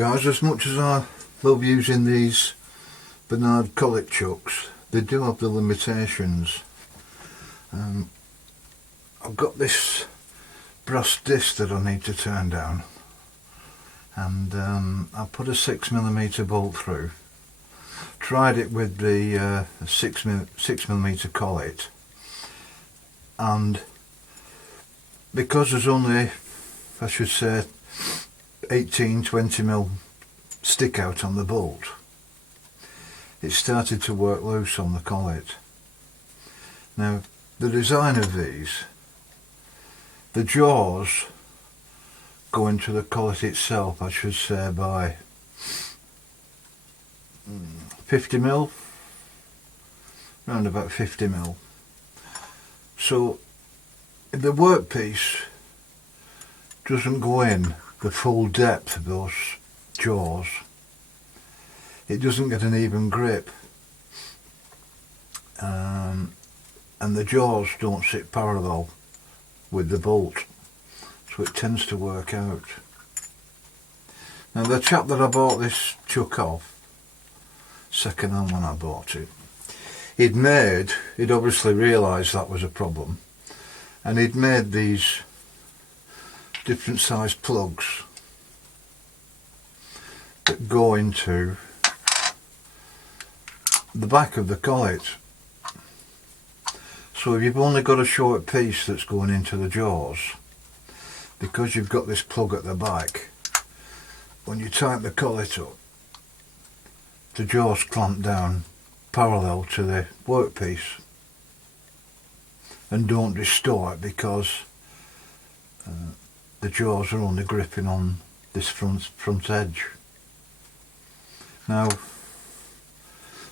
guys, as much as I love using these Bernard collet chucks, they do have the limitations. I've got this brass disc that I need to turn down, and I put a 6mm bolt through. Tried it with the 6mm collet, and because there's only, I should say, 18-20mm stick out on the bolt, it started to work loose on the collet. Now the design of these, the jaws go into the collet itself, I should say, by 50mm, around about 50mm. So if the workpiece doesn't go in the full depth of those jaws, it doesn't get an even grip, and the jaws don't sit parallel with the bolt, so it tends to work out. Now the chap that I bought this chuck off, second hand when I bought it, he'd obviously realised that was a problem, and he'd made these different size plugs that go into the back of the collet. So if you've only got a short piece that's going into the jaws, because you've got this plug at the back, when you tighten the collet up, the jaws clamp down parallel to the workpiece and don't distort, because the jaws are only gripping on this front edge. Now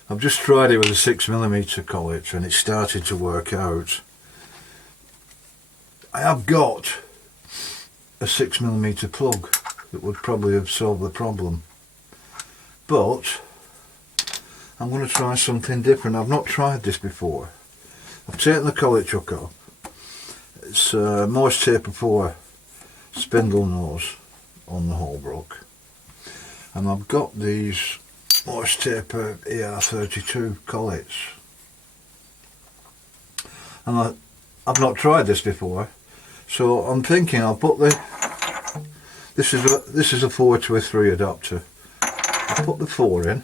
I've just tried it with a 6mm collet and it started to work out. I have got a 6mm plug that would probably have solved the problem, but I'm going to try something different. I've not tried this before. I've taken the collet chuck off. It's a Morse Taper 4 spindle nose on the Holbrook, and I've got these Morse Taper ER32 collets, and I've not tried this before, so I'm thinking I'll put this is a 4 to a 3 adapter. I'll put the 4 in,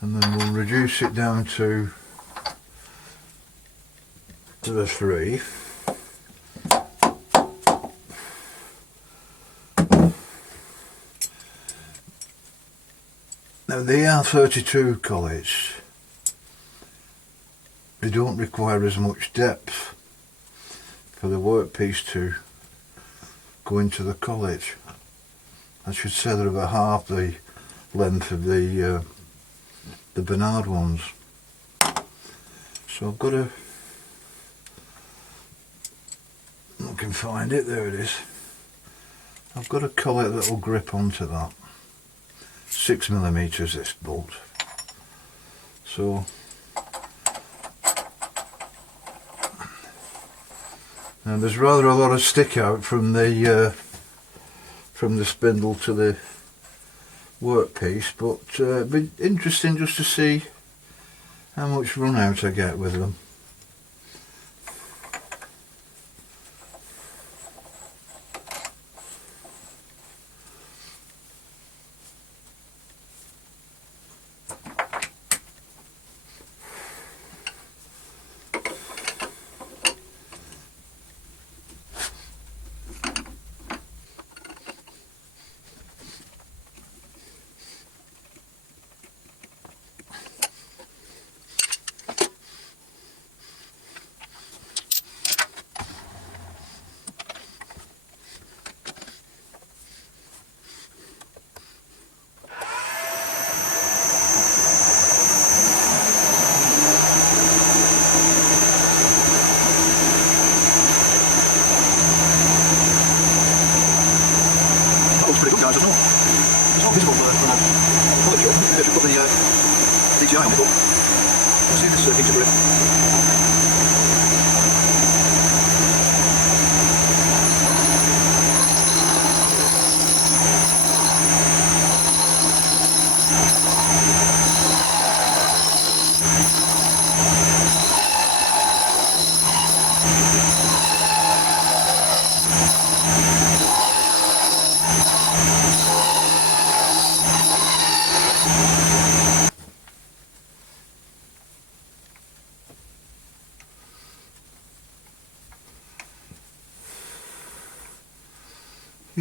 and then we'll reduce it down to the 3. Now the ER32 collets, they don't require as much depth for the workpiece to go into the collet. I should say they're about half the length of the Bernard ones. So I've got to, I can find it, there it is. I've got a collet that will grip onto that. 6mm this bolt. So now there's rather a lot of stick out from the spindle to the workpiece, but it'd be interesting just to see how much run out I get with them. Pretty good, guys. It's not visible from the quality of it. If you put the DTI on it, but you'll see this heater grip.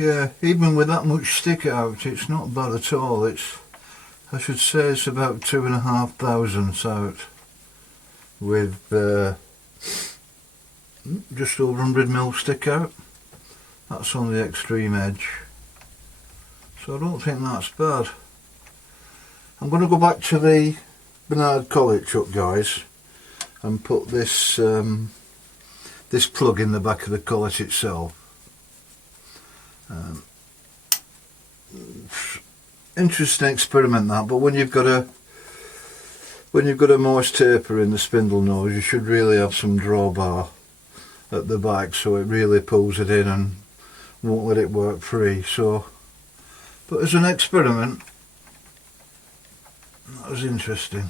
Yeah, even with that much stick out, it's not bad at all. I should say it's about 2,500 out with just over 100mm stick out. That's on the extreme edge, so I don't think that's bad. I'm going to go back to the Bernard collet chuck, guys, and put this this plug in the back of the collet itself. Interesting experiment that, but when you've got a Morse taper in the spindle nose, you should really have some drawbar at the back so it really pulls it in and won't let it work free. So, but as an experiment, that was interesting.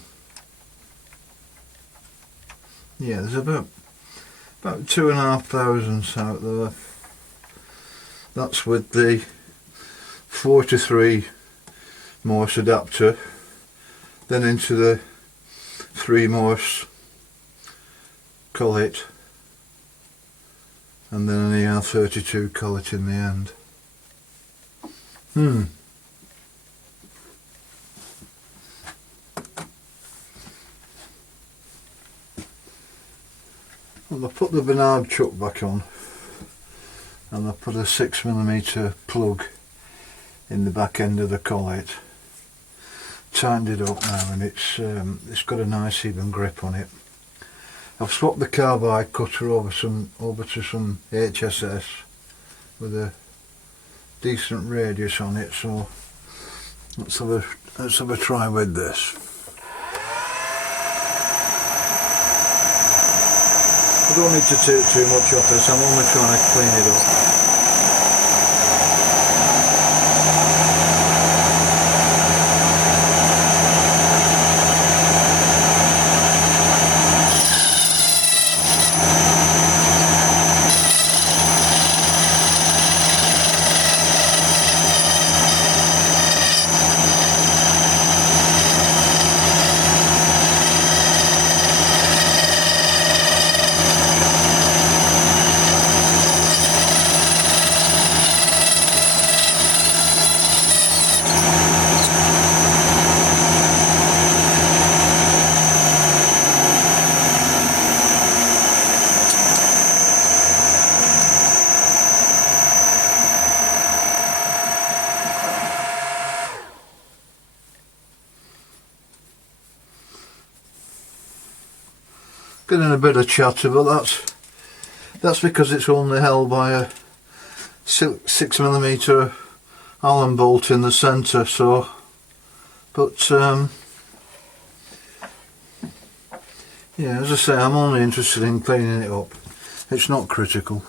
Yeah, there's about 2,500 out there. That's with the 4-to-3 Morse adapter, then into the 3 Morse collet, and then an ER32 collet in the end. Well, I put the Bernard chuck back on, and I put a 6mm plug in the back end of the collet. Tightened it up now, and it's got a nice even grip on it. I've swapped the carbide cutter over to some HSS with a decent radius on it. So let's have a try with this. I don't need to take too much off this. I'm only trying to clean it up. Getting a bit of chatter, but that's because it's only held by a 6mm Allen bolt in the centre. So, but yeah, as I say, I'm only interested in cleaning it up. It's not critical.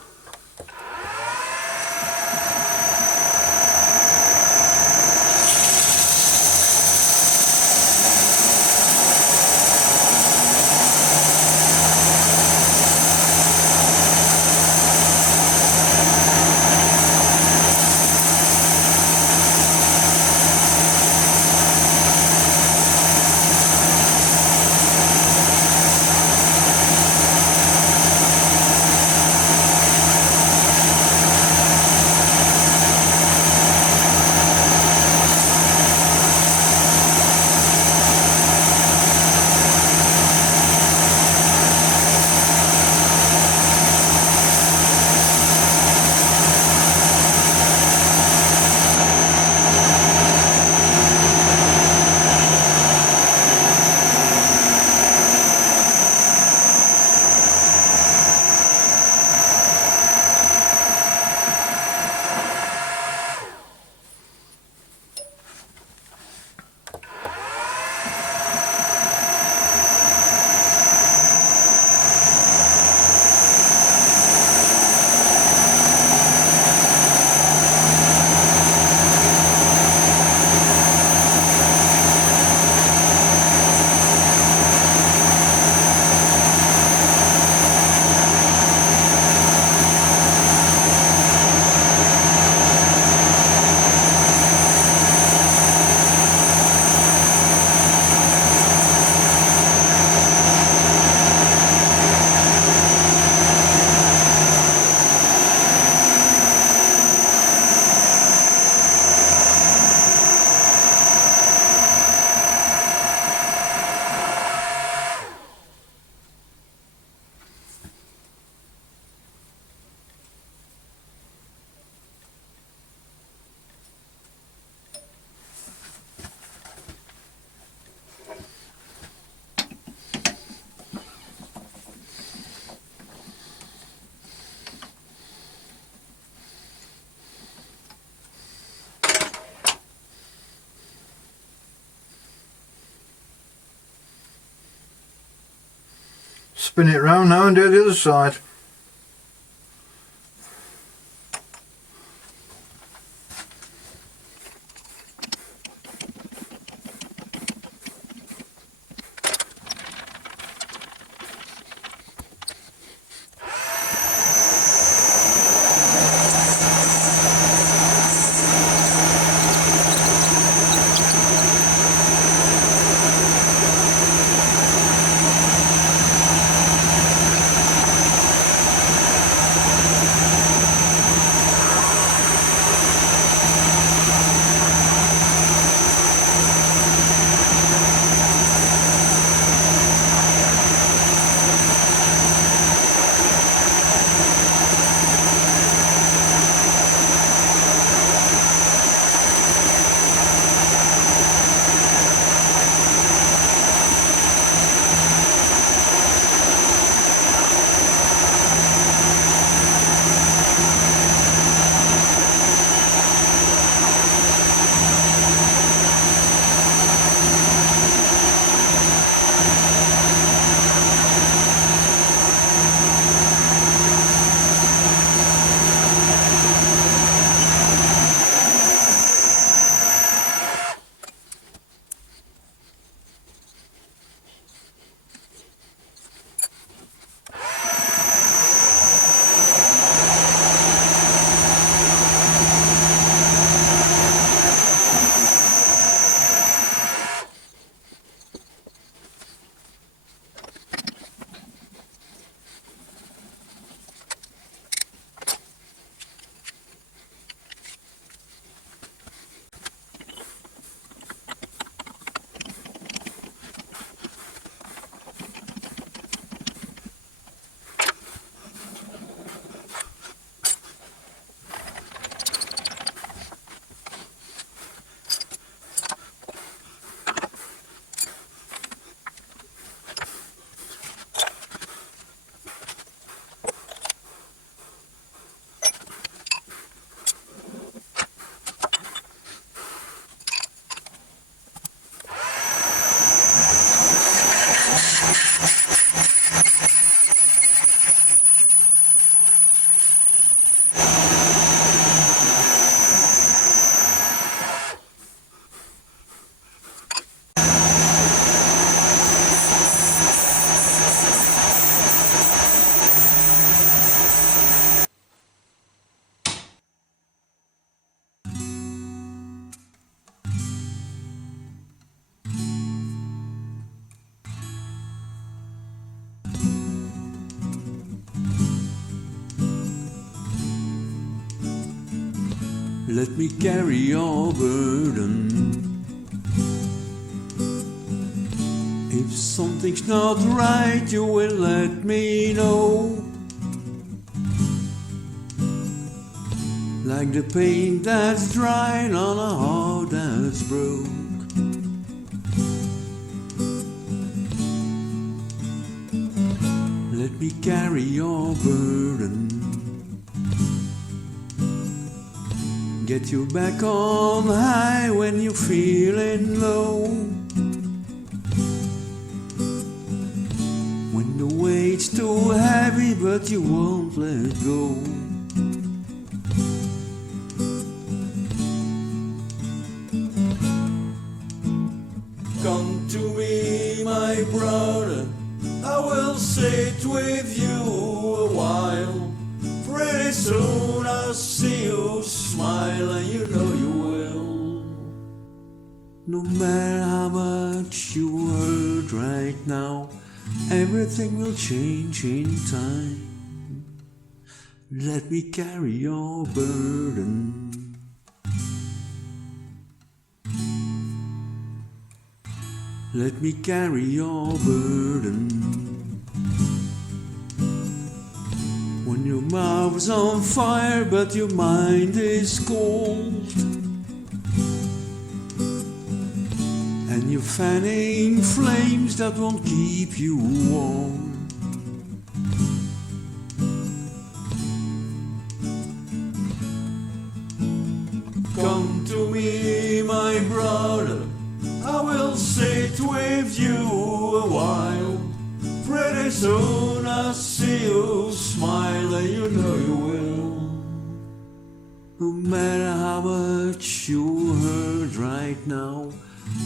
spin it round now and do the other side. Let me carry your burden. If something's not right, you will let me know. Like the paint that's dried on a heart that's broke. Let me carry your burden. Get you back on high when you're feeling low. When the weight's too heavy but you won't let go. Come to me, my brother, I will sit with you a while. Pretty soon I'll see you smile, and you know you will. No matter how much you hurt right now, everything will change in time. Let me carry your burden. Let me carry your burden. When your mouth's on fire but your mind is cold, and you're fanning flames that won't keep you warm. Come to me, my brother, I will sit with you a while. Pretty soon I'll see you smile, and you know you will. No matter how much you hurt right now,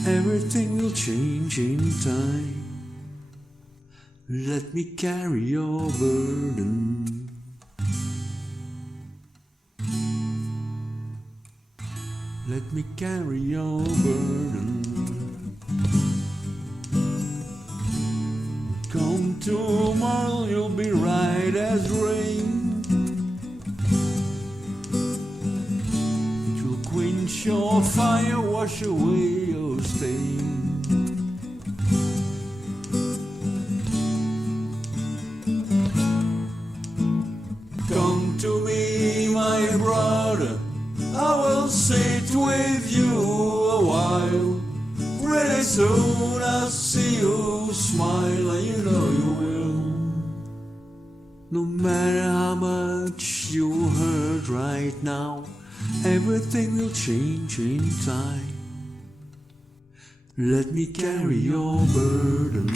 everything will change in time. Let me carry your burden. Let me carry your burden. Come tomorrow, you'll be right as rain. It will quench your fire, wash away your stain. Come to me, my brother, I will sit with you a while. Pretty soon I'll see you smile, and you know you will. No matter how much you hurt right now, everything will change in time. Let me carry your burden.